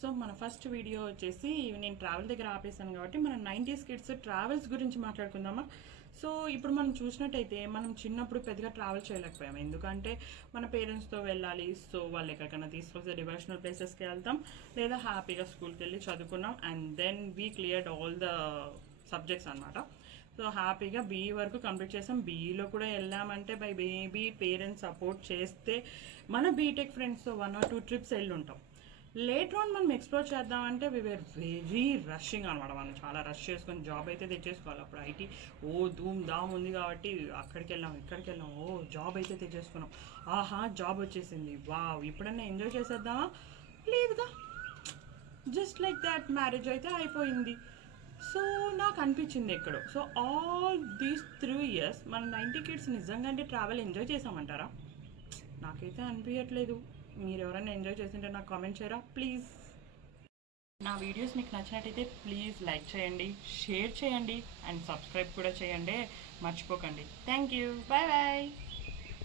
So మన first video వచ్చేసి నేను ట్రావెల్ దగ్గర ఆపేసాను కాబట్టి మనం 90s కిడ్స్ ట్రావెల్స్ గురించి మాట్లాడుకుందామా. సో ఇప్పుడు మనం చూసినట్టయితే మనం చిన్నప్పుడు పెద్దగా ట్రావెల్ చేయలేకపోయాము, ఎందుకంటే మన పేరెంట్స్తో వెళ్ళాలి. సో వాళ్ళు ఎక్కడికైనా తీసుకొస్తే డివోషనల్ ప్లేసెస్కి వెళ్తాం, లేదా హ్యాపీగా స్కూల్కి వెళ్ళి చదువుకున్నాం. And then we cleared all the subjects అనమాట. సో హ్యాపీగా బీఈ వరకు కంప్లీట్ చేసాం. బీఈలో కూడా వెళ్ళామంటే బై బేబీ పేరెంట్స్ సపోర్ట్ చేస్తే మన బీటెక్ ఫ్రెండ్స్తో 1 or 2 ట్రిప్స్ వెళ్ళి ఉంటాం. లేటర్ ఆన్ మనం ఎక్స్ప్లోర్ చేద్దామంటే వీఆర్ వెరీ రషింగ్ అనమాట. మనం చాలా రష్ చేసుకొని జాబ్ అయితే తెచ్చేసుకోవాలి. అప్పుడు ఐటీ ధూమ్ ధామ్ ఉంది కాబట్టి అక్కడికి వెళ్ళాం, ఇక్కడికి వెళ్ళాం, జాబ్ అయితే తెచ్చేసుకున్నాం. ఆహా జాబ్ వచ్చేసింది, వావ్ ఇప్పుడన్నా ఎంజాయ్ చేసేద్దామా, లేదుగా, జస్ట్ లైక్ దాట్ మ్యారేజ్ అయితే అయిపోయింది. సో నాకు అనిపించింది ఎక్కడో, సో ఆల్ దీస్ 3 years మన 90 కిడ్స్ నిజంగా అంటే ట్రావెల్ ఎంజాయ్ చేసామంటారా? నాకైతే అనిపించట్లేదు. మీరు ఎవరైనా ఎంజాయ్ చేసింటే నాకు కామెంట్ చేయరా ప్లీజ్. నా వీడియోస్ మీకు నచ్చినట్టయితే ప్లీజ్ లైక్ చేయండి, షేర్ చేయండి అండ్ సబ్స్క్రైబ్ కూడా చేయండి, మర్చిపోకండి. Thank you, bye bye.